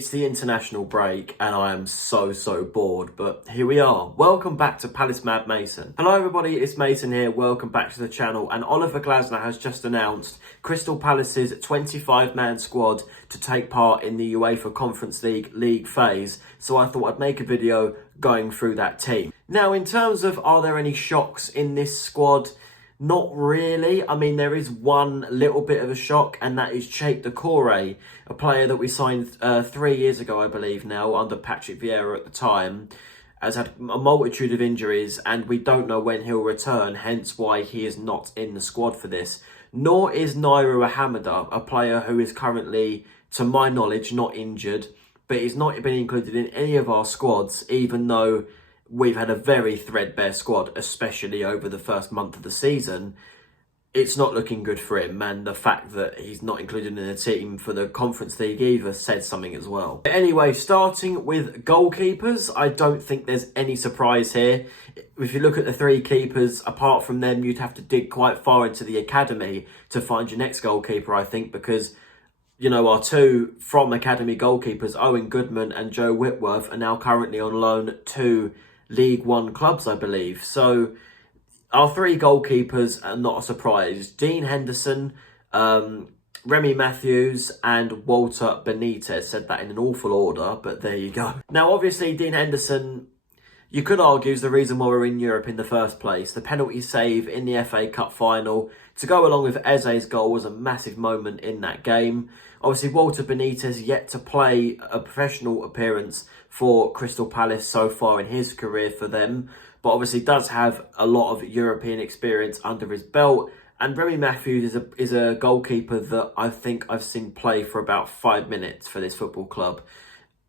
It's the international break and I am so bored, but here we are. Welcome back to Palace Mad Mason. Hello everybody, it's Mason here. Welcome back to the channel. And Oliver Glasner has just announced Crystal Palace's 25-man squad to take part in the UEFA Conference League phase. So I thought I'd make a video going through that team. Now, in terms of are there any shocks in this squad? Not really. I mean, there is one little bit of a shock, and that is Cheikh Doucouré, a player that we signed 3 years ago, I believe now, under Patrick Vieira at the time, has had a multitude of injuries, and we don't know when he'll return, hence why he is not in the squad for this. Nor is Nairo Ahamada, a player who is currently, to my knowledge, not injured, but he's not been included in any of our squads, even though we've had a very threadbare squad, especially over the first month of the season. It's not looking good for him, and the fact that he's not included in the team for the Conference League either said something as well. Anyway, starting with goalkeepers, I don't think there's any surprise here. If you look at the three keepers, apart from them, you'd have to dig quite far into the academy to find your next goalkeeper, I think, because our two from academy goalkeepers, Owen Goodman and Joe Whitworth, are now currently on loan to League One clubs, I believe. So our three goalkeepers are not a surprise. Dean Henderson, Remy Matthews and Walter Benitez. Said that in an awful order, but there you go. Now, obviously, Dean Henderson, you could argue, is the reason why we're in Europe in the first place. The penalty save in the FA Cup final, to go along with Eze's goal, was a massive moment in that game. Obviously, Walter Benitez yet to play a professional appearance for Crystal Palace so far in his career for them, but obviously does have a lot of European experience under his belt. And Remy Matthews is a goalkeeper that I think I've seen play for about 5 minutes for this football club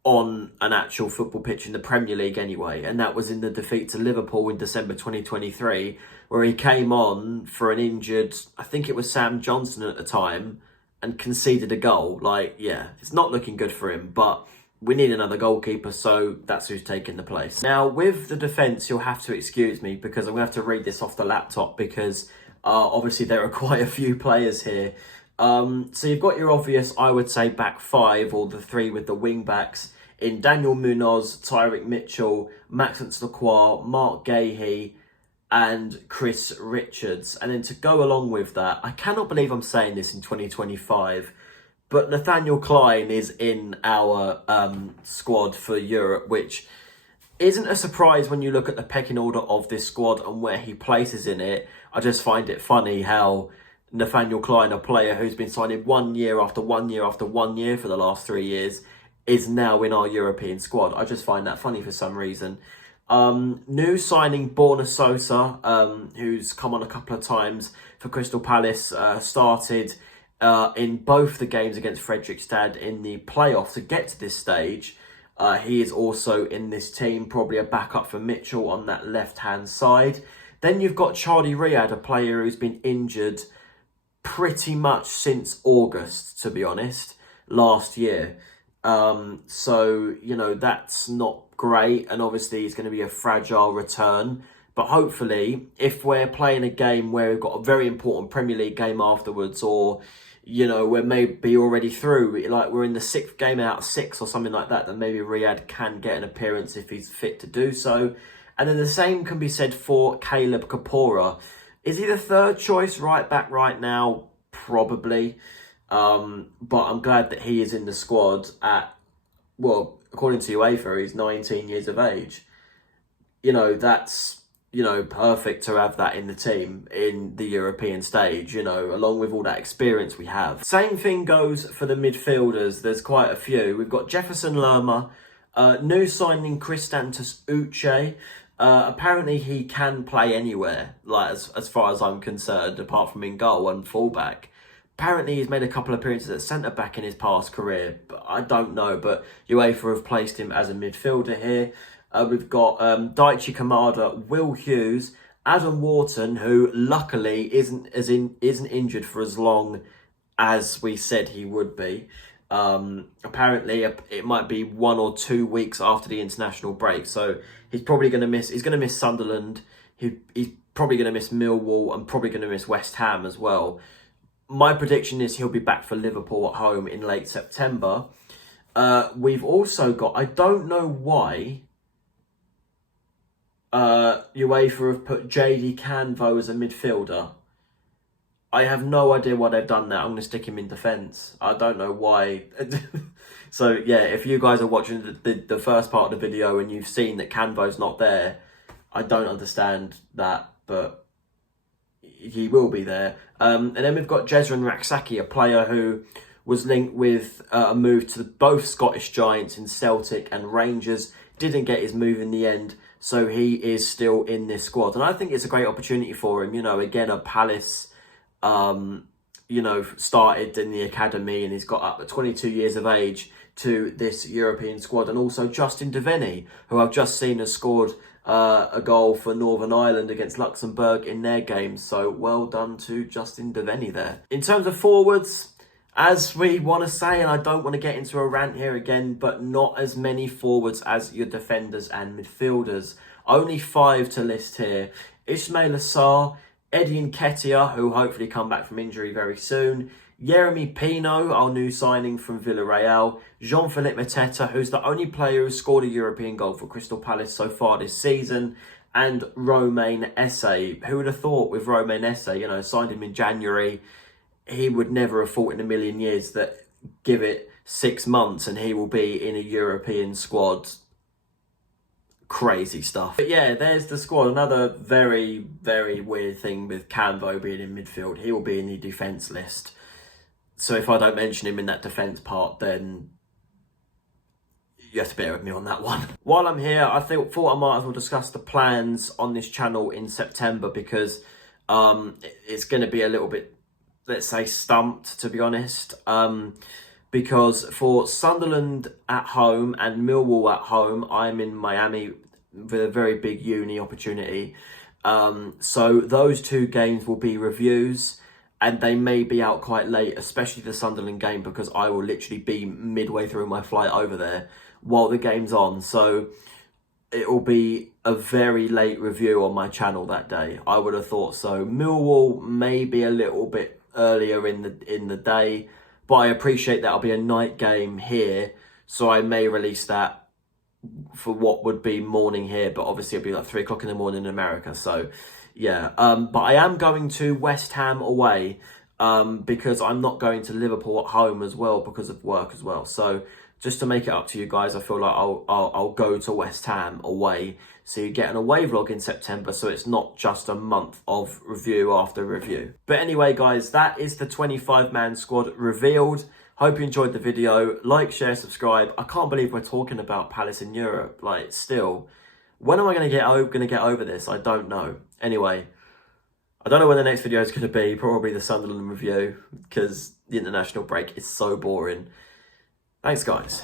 on an actual football pitch in the Premier League anyway, and that was in the defeat to Liverpool in December 2023, where he came on for an injured, I think it was Sam Johnson at the time, and conceded a goal. It's not looking good for him, but we need another goalkeeper, so that's who's taking the place. Now, with the defence, you'll have to excuse me because I'm going to have to read this off the laptop because obviously there are quite a few players here. So you've got your obvious, I would say, back five, or the three with the wing backs in Daniel Munoz, Tyrick Mitchell, Maxence Lacroix, Mark Gahey, and Chris Richards. And then to go along with that, I cannot believe I'm saying this in 2025, but Nathaniel Klein is in our squad for Europe, which isn't a surprise when you look at the pecking order of this squad and where he places in it. I just find it funny how Nathaniel Klein, a player who's been signing 1 year after 1 year after 1 year for the last 3 years, is now in our European squad. I just find that funny for some reason. New signing Borna Sosa, who's come on a couple of times for Crystal Palace, started in both the games against Fredrikstad in the playoffs to get to this stage. He is also in this team, probably a backup for Mitchell on that left-hand side. Then you've got Charlie Riyad, a player who's been injured pretty much since August, to be honest, last year. So, that's not great. And obviously it's going to be a fragile return. But hopefully, if we're playing a game where we've got a very important Premier League game afterwards, or, we're maybe already through, like we're in the 6th game out of 6 or something like that, then maybe Riyad can get an appearance if he's fit to do so. And then the same can be said for Caleb Kapora. Is he the third choice right back right now? Probably. But I'm glad that he is in the squad at, well, according to UEFA, he's 19 years of age. That's, perfect to have that in the team in the European stage, along with all that experience we have. Same thing goes for the midfielders. There's quite a few. We've got Jefferson Lerma, new signing Christantus Uche. Apparently he can play anywhere, as far as I'm concerned, apart from in goal and fullback. Apparently he's made a couple of appearances at centre-back in his past career, but I don't know. But UEFA have placed him as a midfielder here. We've got Daichi Kamada, Will Hughes, Adam Wharton, who luckily isn't injured for as long as we said he would be. Apparently it might be 1 or 2 weeks after the international break, so he's probably going to miss. He's going to miss Sunderland. He's probably going to miss Millwall and probably going to miss West Ham as well. My prediction is he'll be back for Liverpool at home in late September. We've also got, I don't know why UEFA have put JD Canvo as a midfielder. I have no idea why they've done that. I'm going to stick him in defence. I don't know why. So, yeah, if you guys are watching the first part of the video and you've seen that Canvo's not there, I don't understand that, but he will be there. And then we've got Jezran Raksaki, a player who was linked with a move to both Scottish giants in Celtic and Rangers. Didn't get his move in the end, so he is still in this squad. And I think it's a great opportunity for him. You know, again, a Palace, you know, started in the academy and he's got up at 22 years of age to this European squad. And also Justin Devaney, who I've just seen has scored a goal for Northern Ireland against Luxembourg in their game. So well done to Justin Devaney there. In terms of forwards, as we want to say, and I don't want to get into a rant here again, but not as many forwards as your defenders and midfielders. Only 5 to list here. Ismail Assar, Eddie Nketiah, who hopefully come back from injury very soon. Yeremy Pino, our new signing from Villarreal. Jean-Philippe Mateta, who's the only player who scored a European goal for Crystal Palace so far this season. And Romain Esse. Who would have thought with Romain Esse, you know, signed him in January, he would never have thought in a million years that give it 6 months and he will be in a European squad. Crazy stuff. But yeah, there's the squad. Another very, very weird thing with Canvo being in midfield. He will be in the defence list. So if I don't mention him in that defence part, then you have to bear with me on that one. While I'm here, I thought I might as well discuss the plans on this channel in September, because it's going to be a little bit, let's say, stumped, to be honest. Because for Sunderland at home and Millwall at home, I'm in Miami with a very big uni opportunity. So those 2 games will be reviews, and they may be out quite late, especially the Sunderland game, because I will literally be midway through my flight over there while the game's on. So it will be a very late review on my channel that day. I would have thought so. Millwall may be a little bit earlier in the day, but I appreciate that it'll be a night game here, so I may release that for what would be morning here, but obviously it'll be like 3 o'clock in the morning in America. So yeah, but I am going to West Ham away, because I'm not going to Liverpool at home as well because of work as well. So just to make it up to you guys, I feel like I'll go to West Ham away. So you get an away vlog in September, so it's not just a month of review after review. But anyway, guys, that is the 25-man squad revealed. Hope you enjoyed the video. Like, share, subscribe. I can't believe we're talking about Palace in Europe. Like, still, when am I going to get over this? I don't know. Anyway, I don't know when the next video is going to be. Probably the Sunderland review, because the international break is so boring. Thanks, guys.